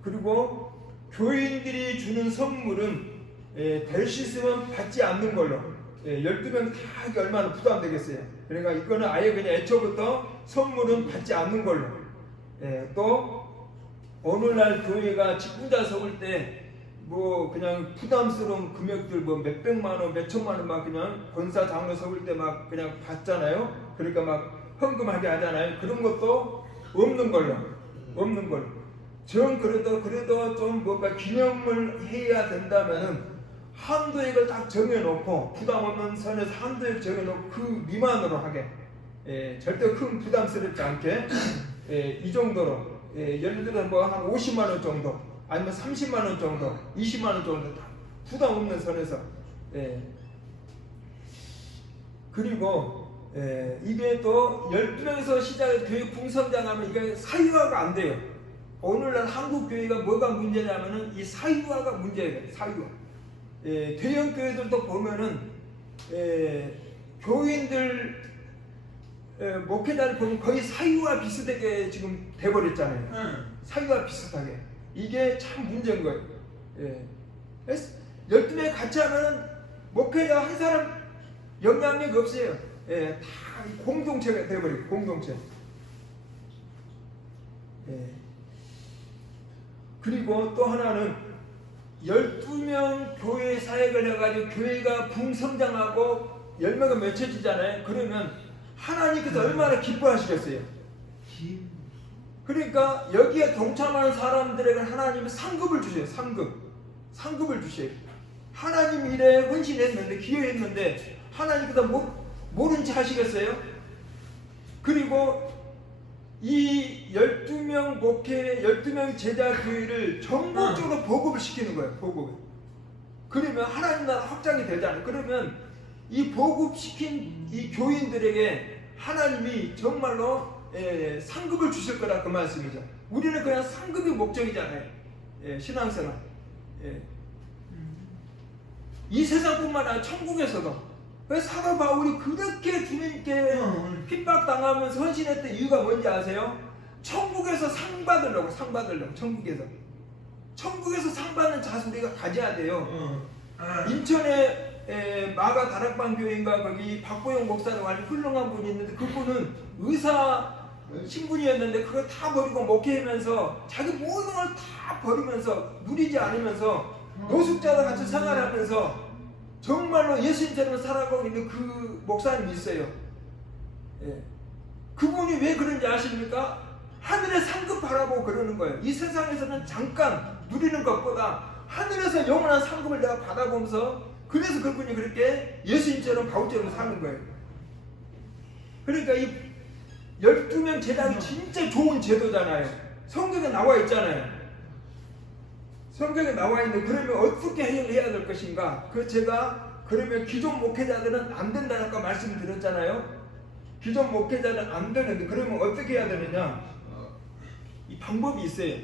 그리고 교인들이 주는 선물은 될 수 있으면 받지 않는 걸로 12명 다 하기 얼마나 부담되겠어요. 그러니까 이거는 아예 그냥 애초부터 선물은 받지 않는 걸로 또 오늘날 교회가 직분자 세울 때 뭐 그냥 부담스러운 금액들 뭐 몇백만 원, 몇천만 원만 그냥 권사 장로 세울 때 막 그냥 받잖아요. 그러니까 막 헌금하게 하잖아요. 그런 것도 없는 걸로. 그래도 좀 뭔가 기념을 해야 된다면은 한도액을 딱 정해놓고 부담 없는 선에서 한도액 정해놓고 그 미만으로 하게. 절대 큰 부담스럽지 않게 이 정도로 예를 들어 뭐 한 50만 원 정도 아니면 30만 원 정도 20만 원 정도 다 부담 없는 선에서 그리고 이게 또 12명에서 시작해서 교육 풍성장하면 이게 사유화가 안 돼요. 오늘날 한국 교회가 뭐가 문제냐면은 이 사유화가 문제예요. 사유화. 대형 교회들도 보면은 교인들 목회자를 보면 거의 사유와 비슷하게 지금 돼버렸잖아요. 사유와 비슷하게. 이게 참 문제인 거예요. 12명 같이 하면 목회자 한 사람 영향력이 없어요. 다 공동체가 돼버려요. 공동체. 그리고 또 하나는 12명 교회 사역을 해가지고 교회가 붕성장하고 열매가 맺혀지잖아요. 그러면 하나님께서 얼마나 기뻐하시겠어요. 그러니까 여기에 동참하는 사람들에게 하나님은 상급을 주세요. 상급을 주세요. 하나님 일에 헌신했는데 기여했는데 하나님께서 모른 체 하시겠어요? 그리고 이 12명 목회 12명 제자 교회를 전국적으로 보급을 시키는 거예요. 보급. 그러면 하나님 나라 확장이 되잖아요. 그러면 이 보급시킨 이 교인들에게 하나님이 정말로 상급을 주실 거라 그 말씀이죠. 우리는 그냥 상급이 목적이잖아요. 신앙생활. 이 세상뿐만 아니라 천국에서도. 왜 사도 바울이 그렇게 주님께 핍박당하면서 헌신했던 이유가 뭔지 아세요? 천국에서 상 받으려고. 천국에서 상 받는 자세 우리가 가져야 돼요. 인천에 마가 다락방 교회인가 거기 박보영 목사라고 아주 훌륭한 분이 있는데 그분은 의사 신분이었는데 그거 다 버리고 목회하면서 자기 모든 걸 다 버리면서 누리지 않으면서 노숙자와 같이 생활하면서 정말로 예수님처럼 살아가고 있는 그 목사님이 있어요. 그분이 왜 그런지 아십니까? 하늘의 상급 바라보고 그러는 거예요. 이 세상에서는 잠깐 누리는 것보다 하늘에서 영원한 상급을 내가 받아보면서 그래서 그분이 그렇게 예수님처럼 바울처럼 사는 거예요. 그러니까 이 12명 제자는 진짜 좋은 제도잖아요. 성경에 나와 있잖아요. 성경에 나와 있는데 그러면 어떻게 해야 될 것인가? 제가 그러면 기존 목회자들은 안 된다는 아까 말씀을 드렸잖아요. 기존 목회자는 안 되는데 그러면 어떻게 해야 되느냐? 이 방법이 있어요.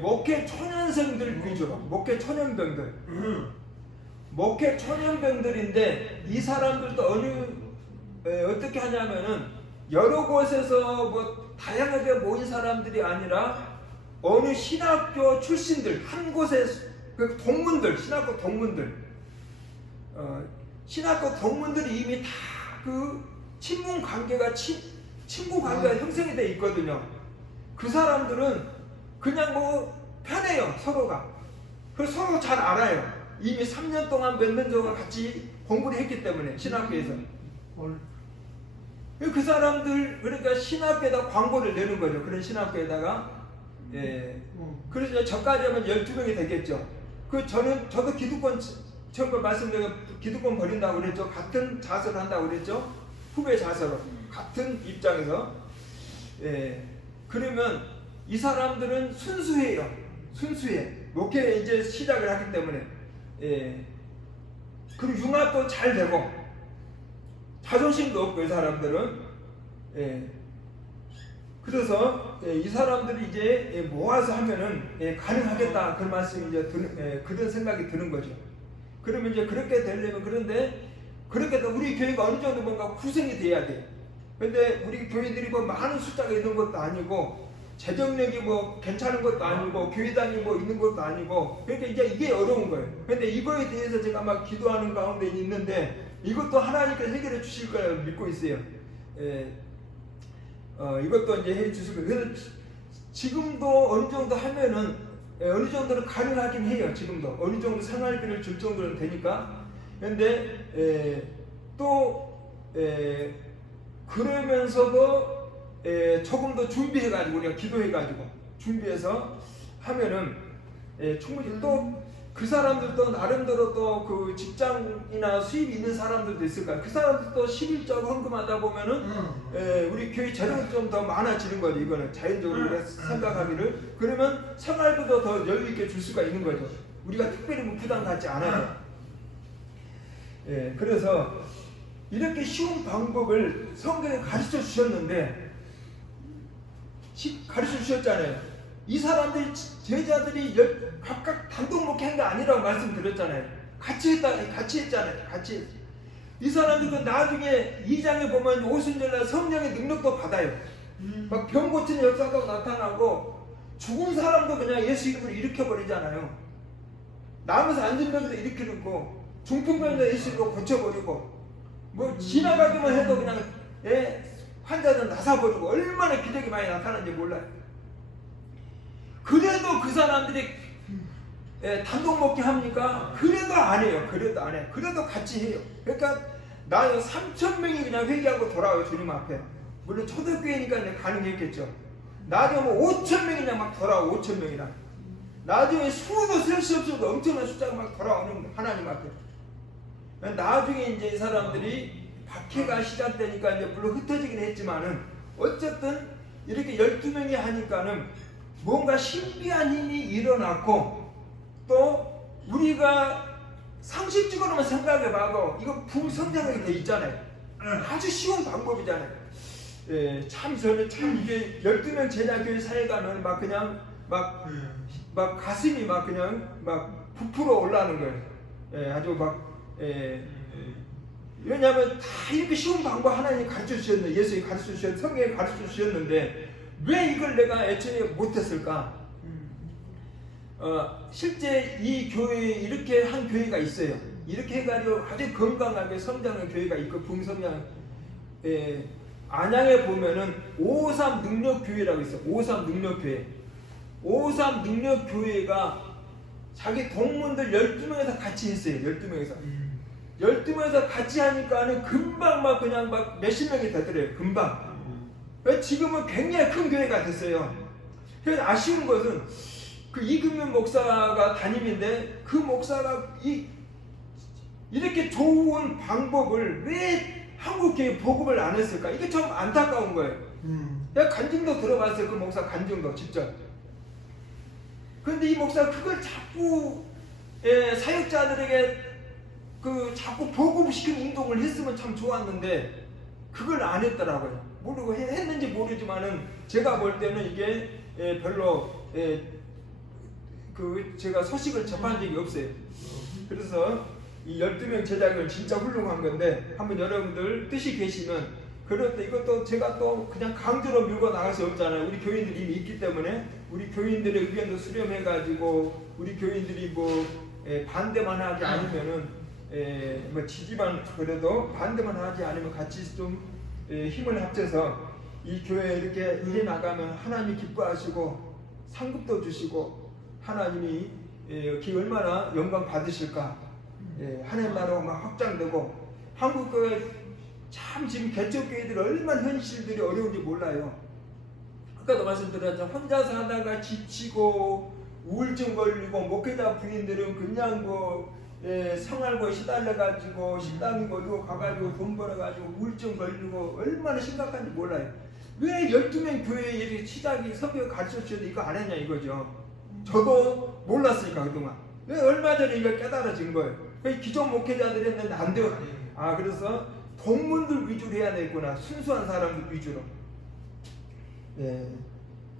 목회 초년생들 위주로 목회 초년병들 목회 초년병들인데 이 사람들도 어떻게 하냐면은 여러 곳에서 뭐 다양하게 모인 사람들이 아니라 어느 신학교 출신들 한 곳에 그 동문들 신학교 동문들이 이미 다 그 친분 관계가 친구 관계가 형성이 돼 있거든요. 그 사람들은 그냥 뭐 편해요. 서로가. 그래서 서로 잘 알아요. 이미 3년 동안 몇 년 동안 같이 공부를 했기 때문에 신학교에서. 그 사람들 그러니까 신학교에다 광고를 내는 거죠. 그런 신학교에다가 그래서 저까지 하면 12명이 되겠죠. 저도 기득권 처음 말씀드린 기득권 버린다고 그랬죠. 같은 자세로 한다고 그랬죠. 후배 자세로 같은 입장에서 그러면 이 사람들은 순수해. 목회 이제 시작을 하기 때문에 그리고 융합도 잘 되고 자존심도 없고 이 사람들은 그래서 이 사람들이 이제 모아서 하면은 가능하겠다 그런 말씀이 이제 그런 생각이 드는 거죠. 그러면 이제 그렇게 되려면 그런데 그렇게 우리 교회가 어느 정도 뭔가 구성이 돼야 돼. 근데 우리 교회들이 뭐 많은 숫자가 있는 것도 아니고 재정력이 뭐 괜찮은 것도 아니고 교회당이 뭐 있는 것도 아니고 그러니까 이제 이게 어려운 거예요. 근데 이거에 대해서 제가 막 기도하는 가운데 있는데 이것도 하나님께서 해결해 주실 거라고 믿고 있어요. 이것도 이제 해 주실 거예요. 그래서 지금도 어느 정도 하면은 어느 정도는 가능하긴 해요. 지금도 어느 정도 생활비를 줄 정도는 되니까. 근데 또 그러면서도 조금 더 준비해가지고 우리가 기도해가지고 준비해서 하면은 충분히 또 그 사람들도 나름대로 또 그 직장이나 수입이 있는 사람들도 있을 거야. 그 사람들도 11조 헌금하다 보면은 우리 교회 재정이 좀 더 많아지는 거죠. 이거는 자연적으로 우리가 생각하기를. 그러면 생활비도 더 여유 있게 줄 수가 있는 거죠. 우리가 특별히 뭐 부담 갖지 않아요. 그래서 이렇게 쉬운 방법을 성경에 가르쳐 주셨는데 가르쳐 주셨잖아요. 이 사람들이 제자들이 각각 단독 목회한 게 아니라고 말씀드렸잖아요. 같이 했잖아요. 이 사람들은 나중에 2장에 보면 오순절날 성령의 능력도 받아요. 막 병 고치는 역사도 나타나고 죽은 사람도 그냥 예수 이름으로 일으켜버리잖아요. 남에서 앉은 병도 일으키고 중풍병도 예수 이름으로 고쳐버리고 뭐 지나가기만 해도 그냥 환자들 나사버리고 얼마나 기적이 많이 나타나는지 몰라요. 그래도 그 사람들이 단독 먹기 합니까? 그래도 안 해요. 그래도 같이 해요. 그러니까 나는 3,000명이 그냥 회개하고 돌아와요. 주님 앞에. 물론 초대교회니까 이제 가능했겠죠. 나중에 뭐 5,000명이나 막 돌아오고 5,000명이나. 나중에 수도 셀 수 없어도 엄청난 숫자가 막 돌아오는 하나님 앞에. 나중에 이제 이 사람들이 박해가 시작되니까 이제 물론 흩어지긴 했지만은 어쨌든 이렇게 12명이 하니까는 뭔가 신비한 힘이 일어났고 또 우리가 상식적으로만 생각해봐도 이거 부성장하게 돼 있잖아요. 아주 쉬운 방법이잖아요. 저는 참 이게 12명 제자교회 사회 가면 막 그냥 막 가슴이 막 그냥 막 부풀어 올라오는 거예요. 아주 왜냐하면 다 이렇게 쉬운 방법 하나님 가르쳐 주셨는데 예수님이 가르쳐 주셨는데 성경에 가르쳐 주셨는데 왜 이걸 내가 애초에 못했을까? 실제 이 교회에 이렇게 한 교회가 있어요. 이렇게 해가지고 아주 건강하게 성장하는 교회가 있고 붕성장 안양에 보면은 553 능력교회라고 있어요. 553 능력교회. 553 능력교회가 자기 동문들 12명에서 같이 했어요. 12명에서. 12명에서 같이 하니까는 금방 막 그냥 막 몇십 명이 되더래요. 금방. 지금은 굉장히 큰 교회가 됐어요. 그래서 아쉬운 것은 그 이금윤 목사가 담임인데 그 목사가 이렇게 좋은 방법을 왜 한국 교회 보급을 안 했을까? 이게 참 안타까운 거예요. 내가 간증도 들어봤어요. 그 목사 간증도 직접. 그런데 이 목사가 그걸 자꾸 사역자들에게 자꾸 보급시키는 운동을 했으면 참 좋았는데 그걸 안 했더라고요. 모르고 했는지 모르지만은 제가 볼 때는 이게 별로 제가 소식을 접한 적이 없어요. 그래서 이 12명 제자교는 진짜 훌륭한 건데 한번 여러분들 뜻이 계시면 그럴 때 이것도 제가 또 그냥 강제로 밀고 나갈 수 없잖아요. 우리 교인들이 이미 있기 때문에 우리 교인들의 의견도 수렴해가지고 우리 교인들이 반대만 하지 않으면은 뭐 지지만 그래도 반대만 하지 않으면 같이 좀 힘을 합쳐서 이 교회에 이렇게 일해 나가면 하나님이 기뻐하시고 상급도 주시고 하나님이 얼마나 영광 받으실까. 하나님 나라가 막 확장되고 한국 교회 참 지금 개척교회들이 얼마나 현실들이 어려운지 몰라요. 아까도 말씀드렸죠. 혼자 사다가 지치고 우울증 걸리고 목회자 부인들은 그냥 생활고에 시달려가지고 식당이고 어디고 가가지고 돈 벌어가지고 우울증 걸리고 얼마나 심각한지 몰라요. 왜 12명 교회에 이렇게 시작이 성경 가르쳐 주셨는데 이거 안 했냐 이거죠. 저도 몰랐으니까 그동안. 왜 얼마 전에 이거 깨달아진 거예요. 기존 목회자들이 했는데 안 돼요. 그래서 동문들 위주로 해야 되겠구나. 순수한 사람들 위주로.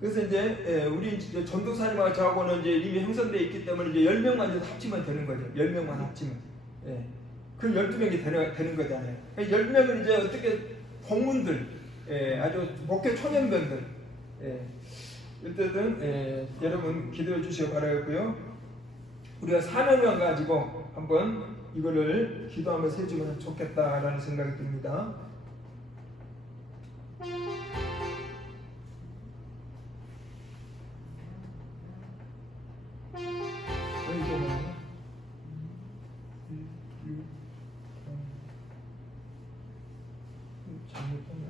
그래서 이제 우리 전도사님하고 저하고는 이제 이미 형성되어 있기 때문에 이제 10명만 이제 합치면 되는 거죠. 10명만 합치면. 그 12명이 되는 거잖아요. 10명을 이제 어떻게 동문들, 아주 목회 초년병들, 어쨌든 여러분 기도해 주시기 바라겠고요. 우리가 사명만 가지고 한번 이거를 기도하면서 해주면 좋겠다라는 생각이 듭니다. 잘못했나?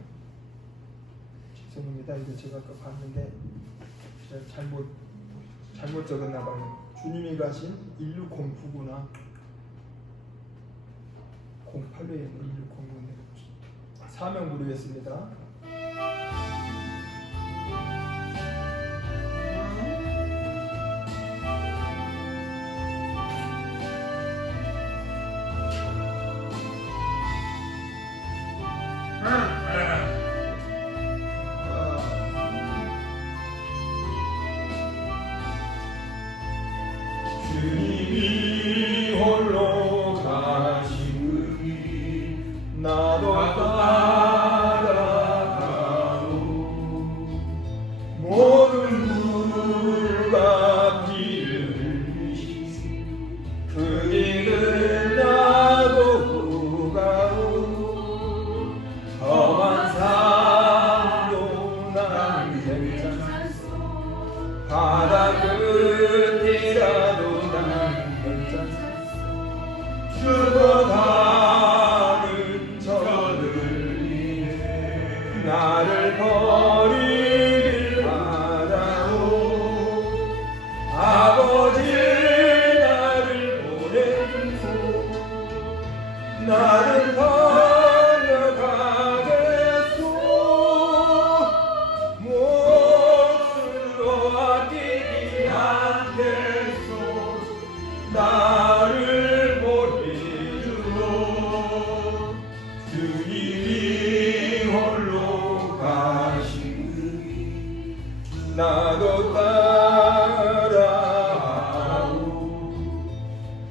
겁니다. 이거 제가 아까 봤는데 제가 잘못 적었나 봐요. 주님이 가신 1609구나. 08회에 1609네. 사명 부르겠습니다. 주님이 홀로 가시니 나도 따라가오. 모든 물과 피를 흘리시 그 길을 나도 가오. 험한 산도 난 괜찮소. 바다 끝이라도 죽어가는 저들 위해 나를 버리길 바라오. 아버지 나를 보내주소. 나를 달려가겠소. 몹쓸로 아끼지 않겠소. 나를 보내주소. 주님이 홀로 가시니 나도 따라가오.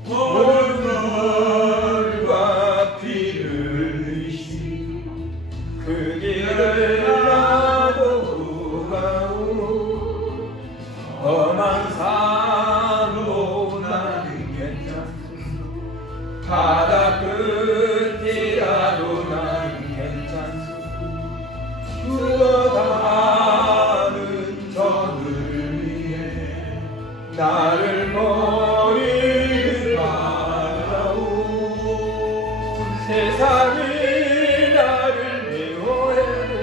모든 물과 피를 흘리시 그 길을 나도 가오. 험한 산도 나는 괜찮소. 바다 끝이라도 나는 괜찮소. 죽어가는 저들 위해 나를 버리길 바라오. 세상이 나를 미워해도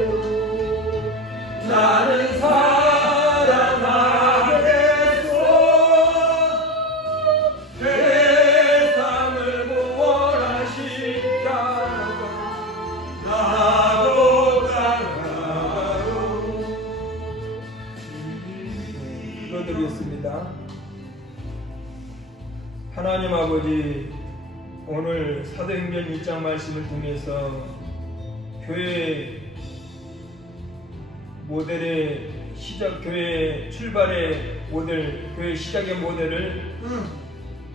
나는 사랑하겠소. 세상을 구원하시다가 나도 따라가오. 기도드리겠습니다. 하나님 아버지, 오늘 사도행전 1장 말씀을 통해서 교회 모델의 시작, 교회 출발의 모델, 교회 시작의 모델을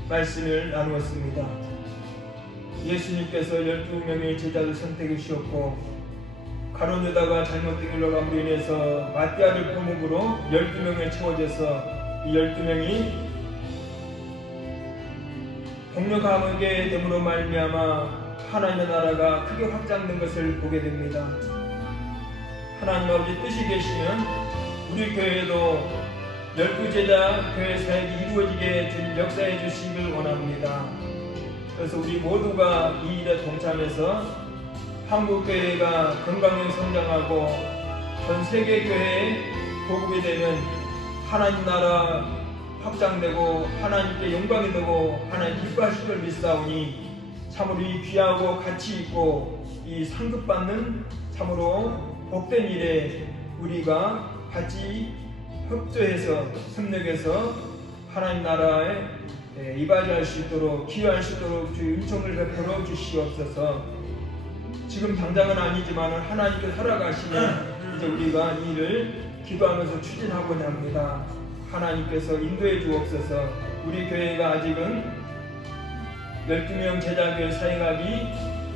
말씀을 나누었습니다. 예수님께서 12명의 제자를 선택해 주셨고 가룟 유다가 잘못된 길로 감으로 인해서 마띠아를 포목으로 12명을 채워져서 이 12명이 동력함하게 됨으로 말미암아 하나님의 나라가 크게 확장된 것을 보게 됩니다. 하나님 아버지 뜻이 계시면 우리 교회에도 12제자 교회 사역이 이루어지게 주님 역사해 주시길 원합니다. 그래서 우리 모두가 이 일에 동참해서 한국교회가 건강하게 성장하고 전 세계 교회에 보급이 되는 하나님 나라 확장되고 하나님께 영광이 되고 하나님 기뻐하실 걸 믿사오니 참으로 이 귀하고 가치 있고 이 상급받는 참으로 복된 일에 우리가 같이 협조해서 협력해서 하나님 나라에 이바지할 수 있도록 기여할 수 있도록 주의 은총을 베풀어 주시옵소서. 지금 당장은 아니지만 하나님께 살아가시면 이제 우리가 이 일을 기도하면서 추진하고자 합니다. 하나님께서 인도해 주옵소서. 우리 교회가 아직은 12명 제자교회 사역하기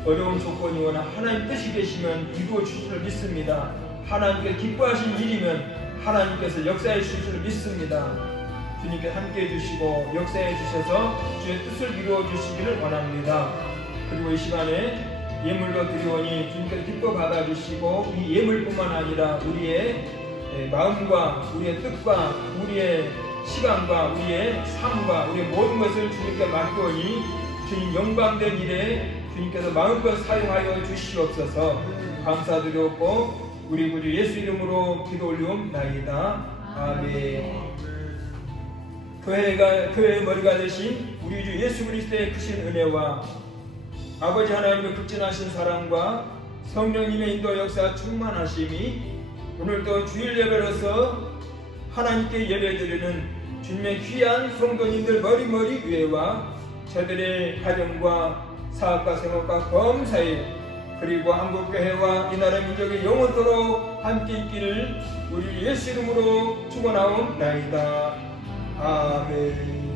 어려운 조건이거나 하나님 뜻이 계시면 이루어 주실 줄 믿습니다. 하나님께 기뻐하신 일이면 하나님께서 역사해 주실 줄 믿습니다. 주님께 함께해 주시고 역사해 주셔서 주의 뜻을 이루어 주시기를 원합니다. 그리고 이 시간에 예물로 드리오니 주님께서 기뻐 받아주시고 이 예물뿐만 아니라 우리의 마음과 우리의 뜻과 우리의 시간과 우리의 삶과 우리의 모든 것을 주님께 맡기오니 주님 영광된 일에 주님께서 마음껏 사용하여 주시옵소서. 감사드렸고 우리 구주 예수 이름으로 기도 올리옵나이다. 아멘. 교회의 머리가 되신 우리 주 예수 그리스도의 크신 은혜와 아버지 하나님의 극진하신 사랑과 성령님의 인도 역사 충만하심이 오늘도 주일 예배로서 하나님께 예배드리는 주님의 귀한 성도님들 머리머리 위에와 저들의 가정과 사업과 생업과 범사에 그리고 한국교회와 이 나라 민족의 영원토록 함께 있기를 우리 예수 이름으로 축원하옵나이다. 아멘.